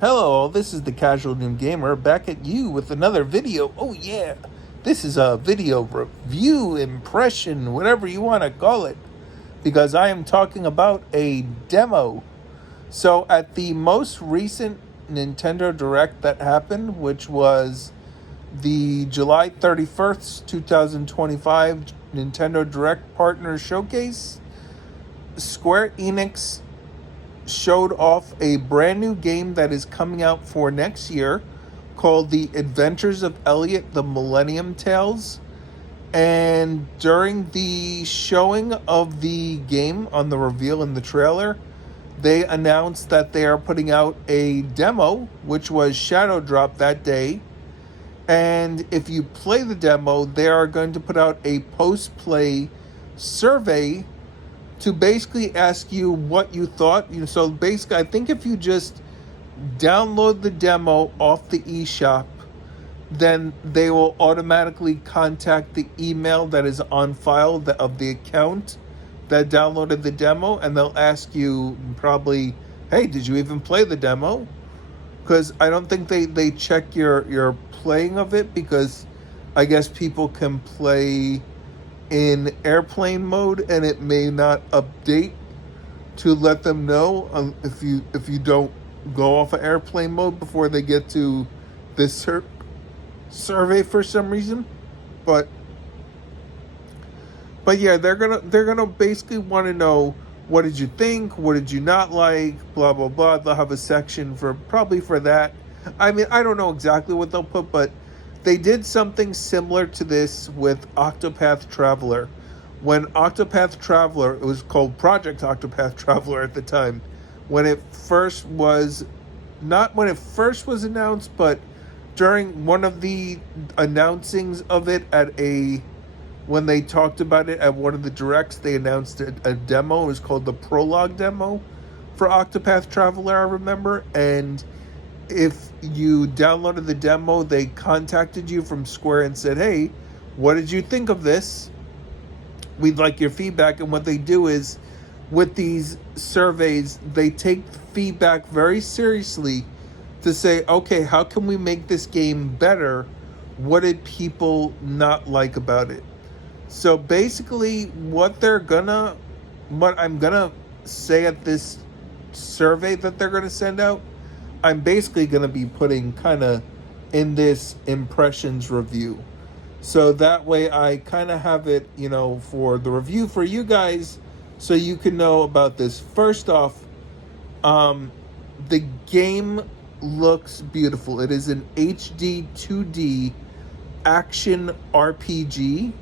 Hello, this is the Casual Doom Gamer back at you with another video. Oh yeah, this is a video review, impression, whatever you want to call it, because I am talking about a demo. So at the most recent Nintendo Direct that happened, which was the July 31st, 2025 Nintendo Direct Partner Showcase, Square Enix showed off a brand new game that is coming out for next year called The Adventures of Elliot, the Millennium Tales. And during the showing of the game on the reveal in the trailer, they announced that they are putting out a demo, which was shadow dropped that day. And if you play the demo, they are going to put out a post-play survey to basically ask you what you thought. So basically, I think if you just download the demo off the eShop, then they will automatically contact the email that is on file of the account that downloaded the demo, and they'll ask you probably, hey, did you even play the demo? Because I don't think they check your playing of it, because I guess people can play in airplane mode and it may not update to let them know if you don't go off of airplane mode before they get to this survey for some reason. But yeah, they're gonna basically want to know, what did you think, what did you not like, blah blah blah. They'll have a section probably for that. I mean, I don't know exactly what they'll put, but they did something similar to this with Octopath Traveler. When Octopath Traveler, it was called Project Octopath Traveler at the time, when it first was, not when it first was announced, but during one of the announcings of it when they talked about it at one of the directs, they announced a demo. It was called the Prologue demo for Octopath Traveler, I remember. And if you downloaded the demo, they contacted you from Square and said, hey, what did you think of this? We'd like your feedback. And what they do is, with these surveys, they take feedback very seriously to say, okay, how can we make this game better? What did people not like about it? So basically, what I'm gonna say at this survey that they're gonna send out, I'm basically going to be putting kind of in this impressions review. So that way I kind of have it, for the review for you guys, so you can know about this. First off, the game looks beautiful. It is an HD 2D action RPG.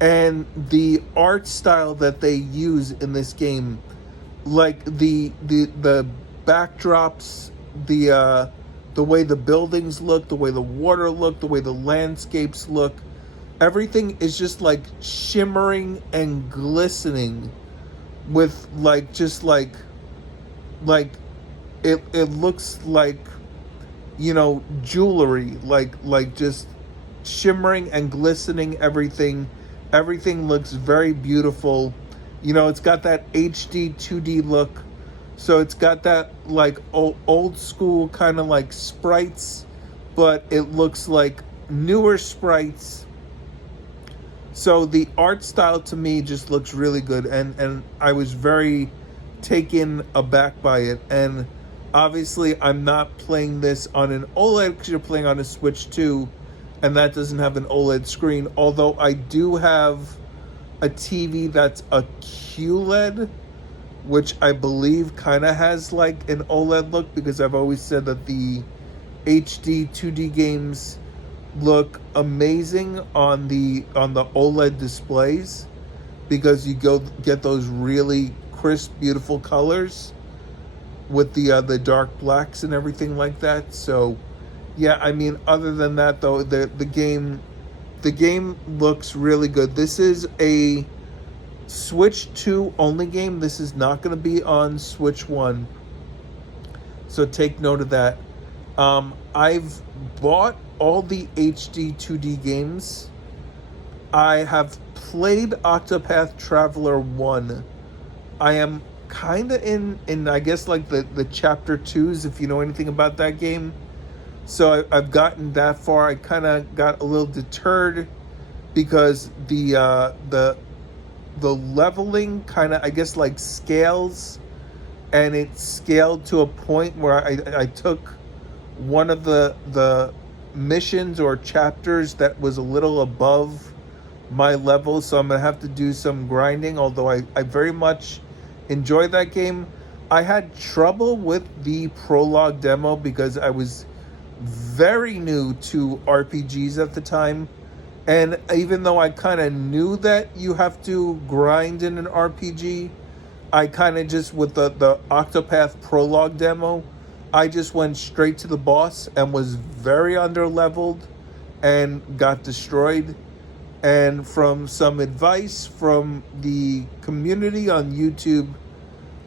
And the art style that they use in this game, like the backdrops, the way the buildings look, the way the water look, the way the landscapes look, everything is just like shimmering and glistening with it looks like, jewelry, like just shimmering and glistening. Everything looks very beautiful. It's got that HD 2D look. So it's got that like old school kind of like sprites, but it looks like newer sprites. So the art style to me just looks really good, and I was very taken aback by it. And obviously I'm not playing this on an OLED, because you're playing on a Switch 2, and that doesn't have an OLED screen. Although I do have a TV that's a QLED, which I believe kind of has like an OLED look, because I've always said that the HD 2D games look amazing on the OLED displays, because you get those really crisp, beautiful colors with the dark blacks and everything like that. So yeah, I mean, other than that though, the game looks really good. This is a Switch 2 only game. This is not going to be on Switch 1. So take note of that. I've bought all the HD 2D games. I have played Octopath Traveler 1. I am kind of in I guess like the chapter twos, if you know anything about that game. So I've gotten that far. I kind of got a little deterred because the leveling kind of, I guess, like scales, and it scaled to a point where I took one of the missions or chapters that was a little above my level, so I'm gonna have to do some grinding, although I very much enjoy that game. I had trouble with the prologue demo because I was very new to RPGs at the time. And even though I kind of knew that you have to grind in an RPG, I kind of just, with the Octopath prologue demo, I just went straight to the boss and was very under-leveled and got destroyed. And from some advice from the community on YouTube,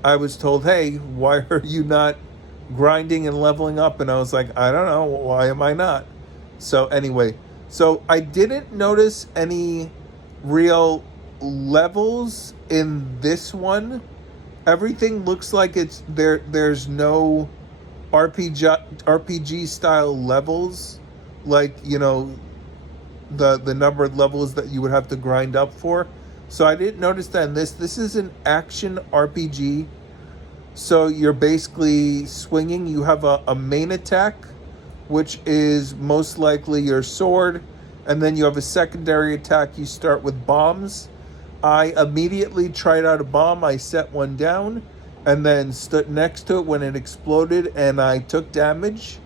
I was told, hey, why are you not grinding and leveling up? And I was like, I don't know, why am I not? So anyway, so I didn't notice any real levels in this one. Everything looks like it's there's no RPG style levels, like, you know, the number of levels that you would have to grind up for. So I didn't notice that in this. This is an action RPG. So you're basically swinging. You have a main attack, which is most likely your sword. And then you have a secondary attack. You start with bombs. I immediately tried out a bomb. I set one down and then stood next to it when it exploded, and I took damage.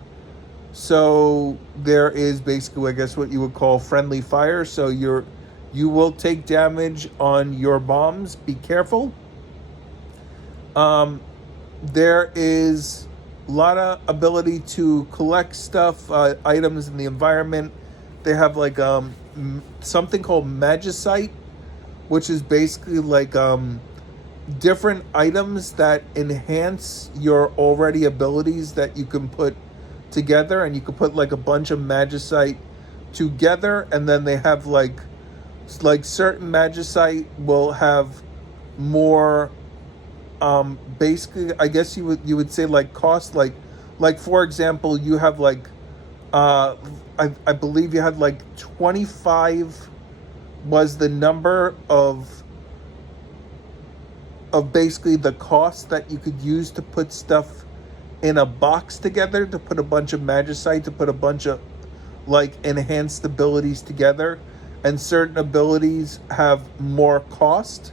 So there is basically, I guess, what you would call friendly fire. So you will take damage on your bombs. Be careful. There is a lot of ability to collect stuff, items in the environment. They have like something called magicite, which is basically like different items that enhance your already abilities that you can put together, and you can put like a bunch of magicite together, and then they have like certain magicite will have more basically, I guess you would say, like cost, like for example, you have like I believe you had like 25 was the number of basically the cost that you could use to put stuff in a box together, to put a bunch of magicite, to put a bunch of like enhanced abilities together. And certain abilities have more cost.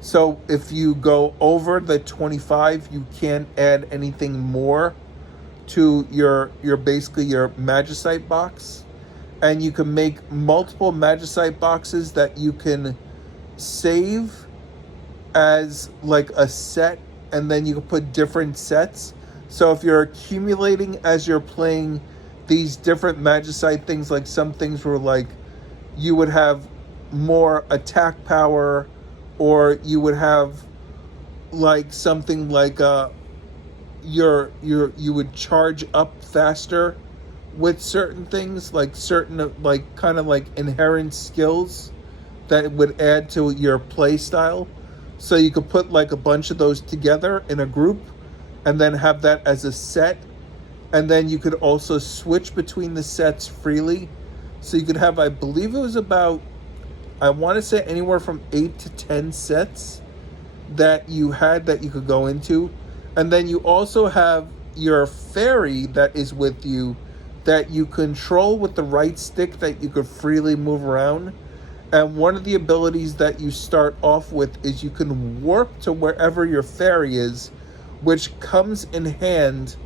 So if you go over the 25, you can't add anything more to your basically your magicite box. And you can make multiple magicite boxes that you can save as like a set, and then you can put different sets. So if you're accumulating as you're playing these different magicite things, like some things were like you would have more attack power, or you would have like something like you would charge up faster with certain things, like certain like kind of like inherent skills that would add to your play style. So you could put like a bunch of those together in a group and then have that as a set. And then you could also switch between the sets freely. So you could have, I believe it was about, I want to say anywhere from 8 to 10 sets that you had that you could go into. And then you also have your fairy that is with you that you control with the right stick, that you could freely move around. And one of the abilities that you start off with is you can warp to wherever your fairy is, which comes in hand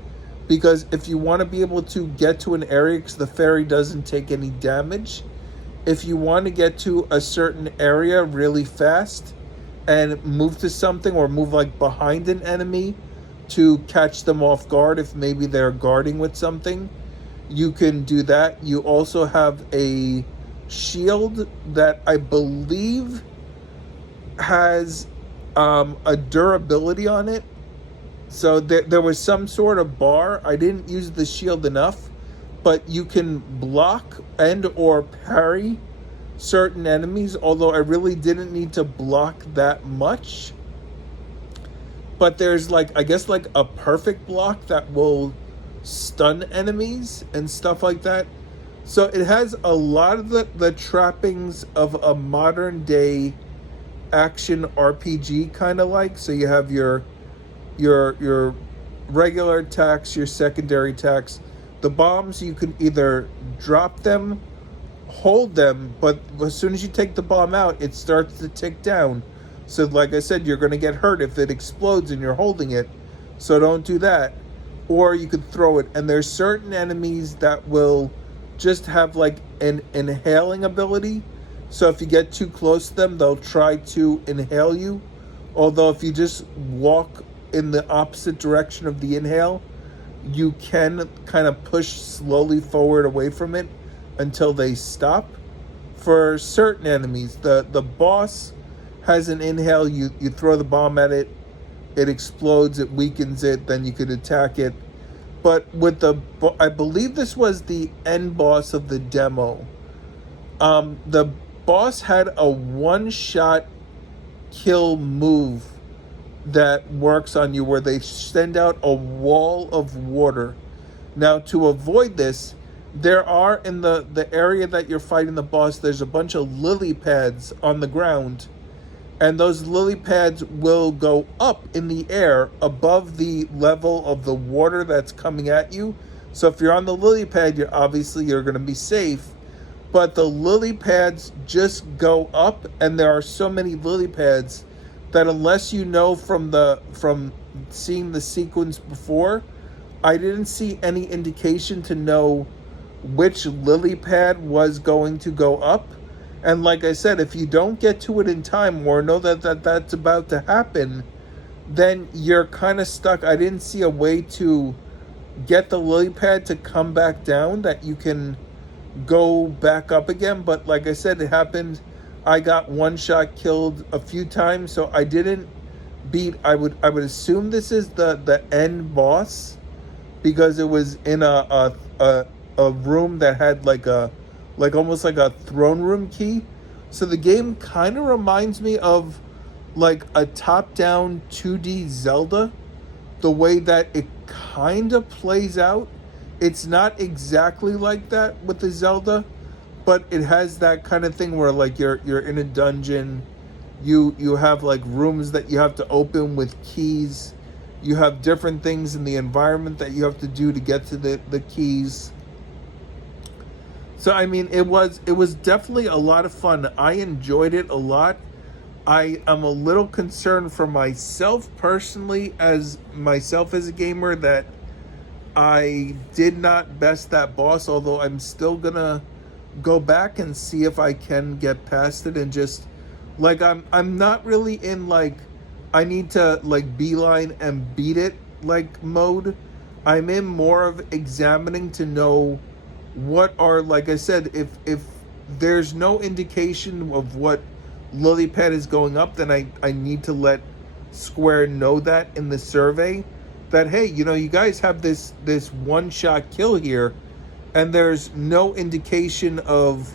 because if you want to be able to get to an area, because the fairy doesn't take any damage, if you want to get to a certain area really fast and move to something, or move like behind an enemy to catch them off guard if maybe they're guarding with something, you can do that. You also have a shield that I believe has a durability on it. So there was some sort of bar. I didn't use the shield enough, but you can block and or parry certain enemies, although I really didn't need to block that much. but there's like, I guess, like a perfect block that will stun enemies and stuff like that. So it has a lot of the trappings of a modern day action RPG kind of like. So you have your regular attacks, your secondary attacks. The bombs, you can either drop them, hold them, but as soon as you take the bomb out, it starts to tick down. So like I said, you're going to get hurt if it explodes and you're holding it. So don't do that. Or you could throw it. And there's certain enemies that will just have like an inhaling ability. So if you get too close to them, they'll try to inhale you. Although if you just walk in the opposite direction of the inhale, you can kind of push slowly forward away from it until they stop. For certain enemies, the boss has an inhale. You throw the bomb at it, it explodes, it weakens it, then you could attack it. But with I believe this was the end boss of the demo. The boss had a one-shot kill move that works on you where they send out a wall of water. Now, to avoid this, there are in the area that you're fighting the boss, there's a bunch of lily pads on the ground. And those lily pads will go up in the air above the level of the water that's coming at you. So if you're on the lily pad, you're going to be safe. But the lily pads just go up, and there are so many lily pads that unless you know from seeing the sequence before, I didn't see any indication to know which lily pad was going to go up. And like I said, if you don't get to it in time or know that's about to happen, then you're kind of stuck. I didn't see a way to get the lily pad to come back down that you can go back up again. But like I said, it happened. I got one shot killed a few times, so I didn't beat. I would assume this is the end boss, because it was in a room that had like almost like a throne room key. So the game kind of reminds me of like a top-down 2D Zelda, the way that it kind of plays out. It's not exactly like that with the Zelda, but it has that kind of thing where like you're in a dungeon, you have like rooms that you have to open with keys. You have different things in the environment that you have to do to get to the keys. So I mean, it was definitely a lot of fun. I enjoyed it a lot. I am a little concerned for myself personally, as a gamer, that I did not best that boss, although I'm still gonna go back and see if I can get past it. And just like I'm not really in like I need to like beeline and beat it like mode. I'm in more of examining to know what are, like I said, if there's no indication of what lily pad is going up, then I need to let Square know that in the survey, that hey, you guys have this one shot kill here, and there's no indication of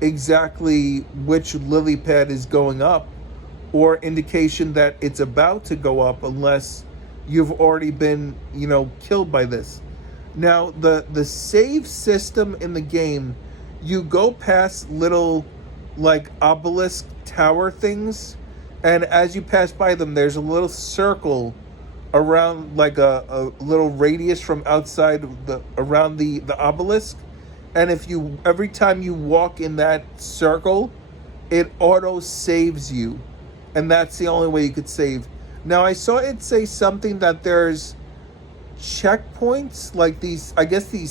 exactly which lily pad is going up, or indication that it's about to go up, unless you've already been killed by this. Now, the save system in the game, you go past little like obelisk tower things, and as you pass by them, there's a little circle around, like a little radius from outside around the obelisk. And every time you walk in that circle, it auto saves you, and that's the only way you could save. Now, I saw it say something that there's checkpoints, like these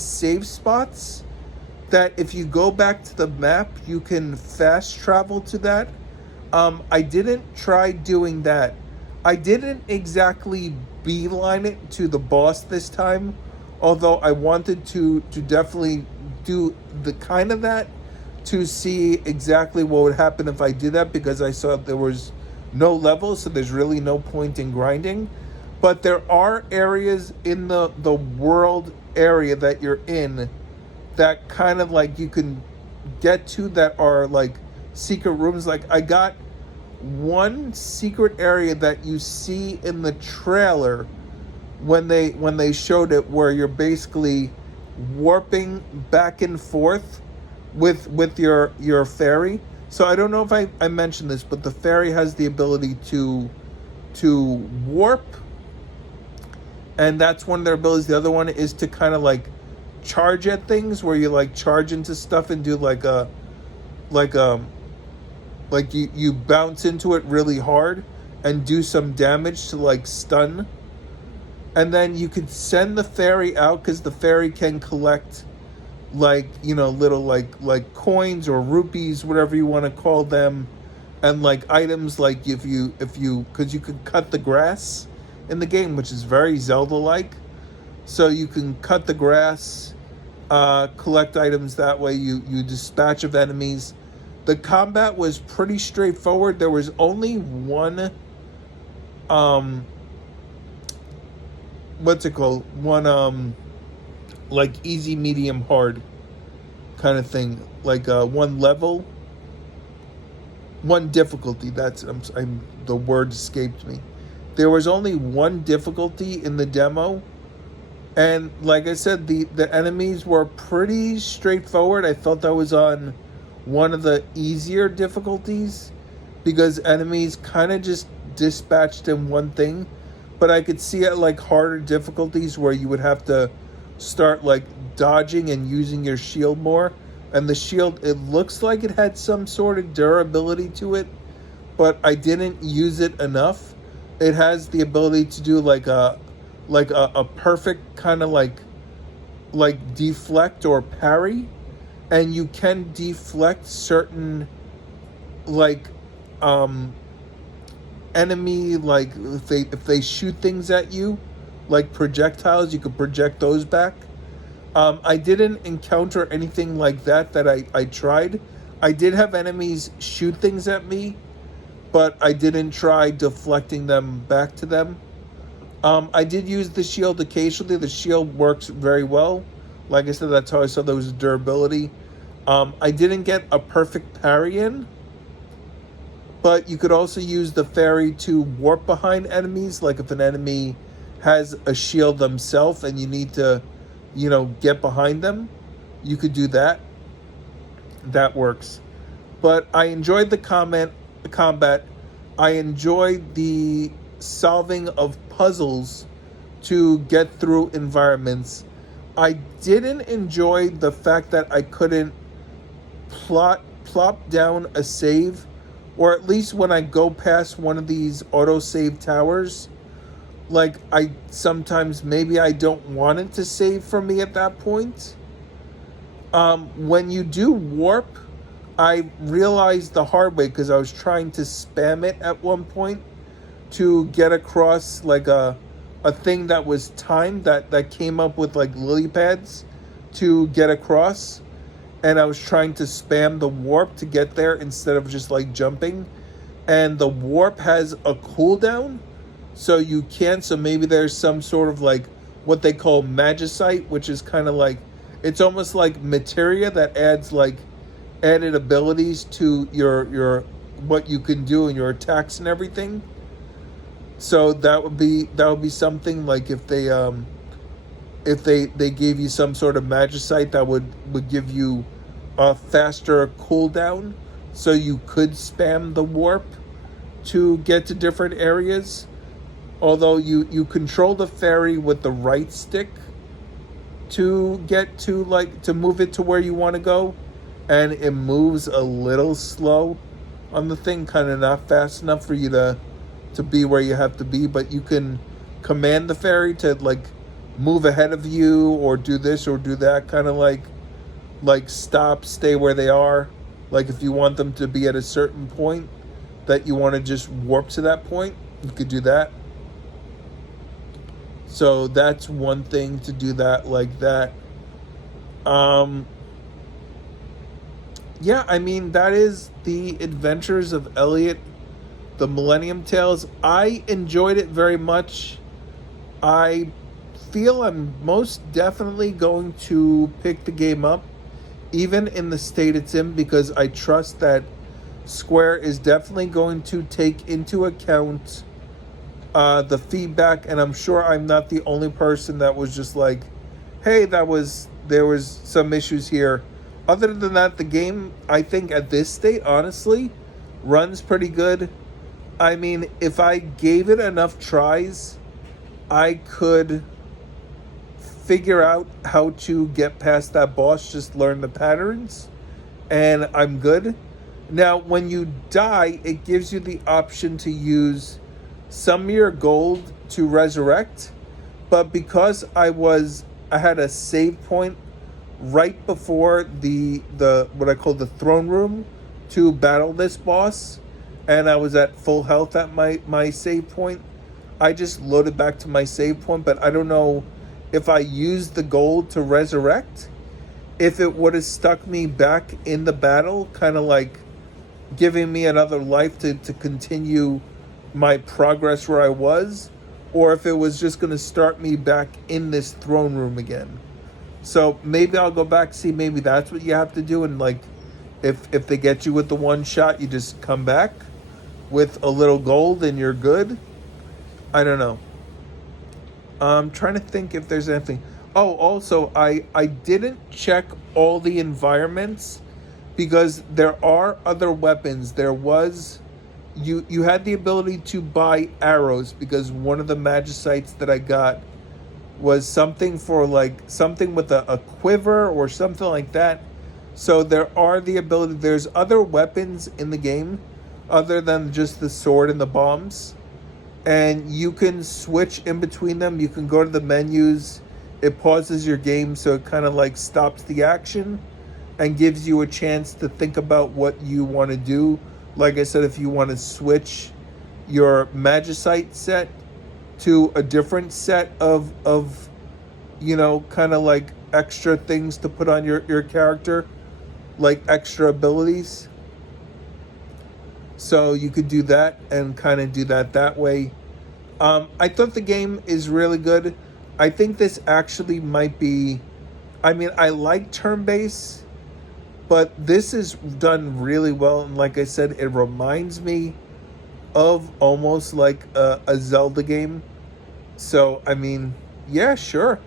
save spots, that if you go back to the map, you can fast travel to that. I didn't try doing that. I didn't exactly beeline it to the boss this time, although I wanted to definitely do the kind of that to see exactly what would happen if I did that, because I saw there was no level, so there's really no point in grinding. But there are areas in the world area that you're in that kind of like you can get to, that are like secret rooms. Like I got one secret area that you see in the trailer when they showed it, where you're basically warping back and forth with your fairy. So I don't know if I mentioned this, but the fairy has the ability to warp, and that's one of their abilities. The other one is to kind of like charge at things, where you like charge into stuff and do like you bounce into it really hard and do some damage to like stun. And then you could send the fairy out, because the fairy can collect like, little like coins or rupees, whatever you want to call them, and like items, like if you because you can cut the grass in the game, which is very Zelda like. So you can cut the grass, collect items that way. You dispatch of enemies. The combat was pretty straightforward. There was only one what's it called? One like easy, medium, hard kind of thing. Like one level, one difficulty. That's I'm the word escaped me. There was only one difficulty in the demo, and like I said, the enemies were pretty straightforward. I thought that was on one of the easier difficulties, because enemies kind of just dispatched in one thing. But I could see it like harder difficulties, where you would have to start like dodging and using your shield more. And the shield, it looks like it had some sort of durability to it, but I didn't use it enough. It has the ability to do like a perfect kind of like deflect or parry, and you can deflect certain like enemy, like if they shoot things at you like projectiles, you could project those back. I didn't encounter anything like that I tried. I did have enemies shoot things at me, but I didn't try deflecting them back to them. I did use the shield occasionally. The shield works very well. Like I said, that's how I saw there was durability. I didn't get a perfect parry in, but you could also use the fairy to warp behind enemies. Like if an enemy has a shield themselves and you need to, get behind them, you could do that. That works. But I enjoyed the combat. I enjoyed the solving of puzzles to get through environments. I didn't enjoy the fact that I couldn't plop down a save, or at least when I go past one of these autosave towers, like I sometimes, maybe I don't want it to save for me at that point. When you do warp, I realized the hard way, because I was trying to spam it at one point to get across like a thing that was timed, that came up with like lily pads to get across, and I was trying to spam the warp to get there instead of just like jumping. And the warp has a cooldown, so you can't. So maybe there's some sort of like what they call magicite, which is kind of like, it's almost like materia that adds like added abilities to your what you can do and your attacks and everything. So that would be something like if they gave you some sort of magicite that would give you a faster cooldown, so you could spam the warp to get to different areas. Although you control the fairy with the right stick to get to to move it to where you want to go, and it moves a little slow on the thing, kind of not fast enough for you to be where you have to be. But you can command the fairy to like move ahead of you, or do this or do that, kind of like stop, stay where they are. Like if you want them to be at a certain point that you want to just warp to that point, you could do that. So that's one thing, to do that like that. Yeah, I mean, that is the Adventures of Elliot, the Millennium Tales. I enjoyed it very much. I feel I'm most definitely going to pick the game up, even in the state it's in, because I trust that Square is definitely going to take into account the feedback, and I'm sure I'm not the only person that was just like, hey, there was some issues here. Other than that, the game, I think at this state, honestly, runs pretty good. I mean, if I gave it enough tries, I could figure out how to get past that boss, just learn the patterns, and I'm good. Now, when you die, it gives you the option to use some of your gold to resurrect, but because I had a save point right before the what I call the throne room to battle this boss, and I was at full health at my save point. I just loaded back to my save point, but I don't know if I used the gold to resurrect, if it would have stuck me back in the battle, kind of like giving me another life to continue my progress where I was, or if it was just going to start me back in this throne room again. So maybe I'll go back, see, maybe that's what you have to do, and like if they get you with the one shot, you just come back with a little gold and you're good. I don't know. I'm trying to think if there's anything. Oh, also, I didn't check all the environments because there are other weapons. There was, you had the ability to buy arrows because one of the magicites that I got was something for like something with a quiver or something like that. So there's other weapons in the game other than just the sword and the bombs. And you can switch in between them. You can go to the menus. It pauses your game, so it kind of like stops the action and gives you a chance to think about what you want to do. Like I said, if you want to switch your magicite set to a different set of kind of like extra things to put on your character, like extra abilities. So you could do that and kind of do that way. I thought the game is really good. I think this actually might be, I mean, I like turn-based, but this is done really well. And like I said, it reminds me of almost like a Zelda game. So, I mean, yeah, sure.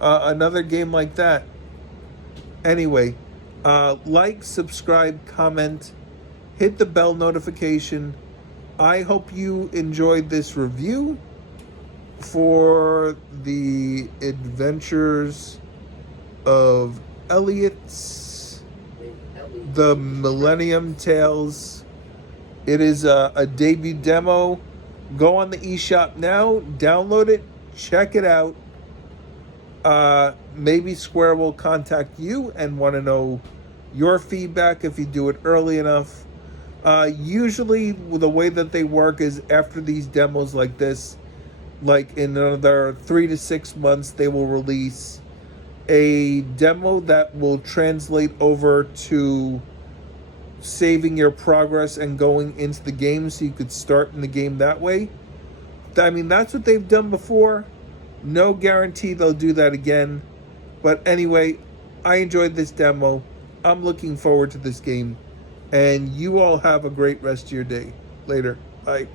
Another game like that. Anyway, like, subscribe, comment, hit the bell notification. I hope you enjoyed this review for the adventures of Elliot's The Millennium Tales. It is a debut demo. Go on the eShop now, download it, check it out. Maybe Square will contact you and want to know your feedback if you do it early enough. Usually the way that they work is after these demos like this, like in another 3 to 6 months, they will release a demo that will translate over to saving your progress and going into the game so you could start in the game that way. I mean, that's what they've done before. No guarantee they'll do that again. But anyway, I enjoyed this demo. I'm looking forward to this game. And you all have a great rest of your day. Later. Bye.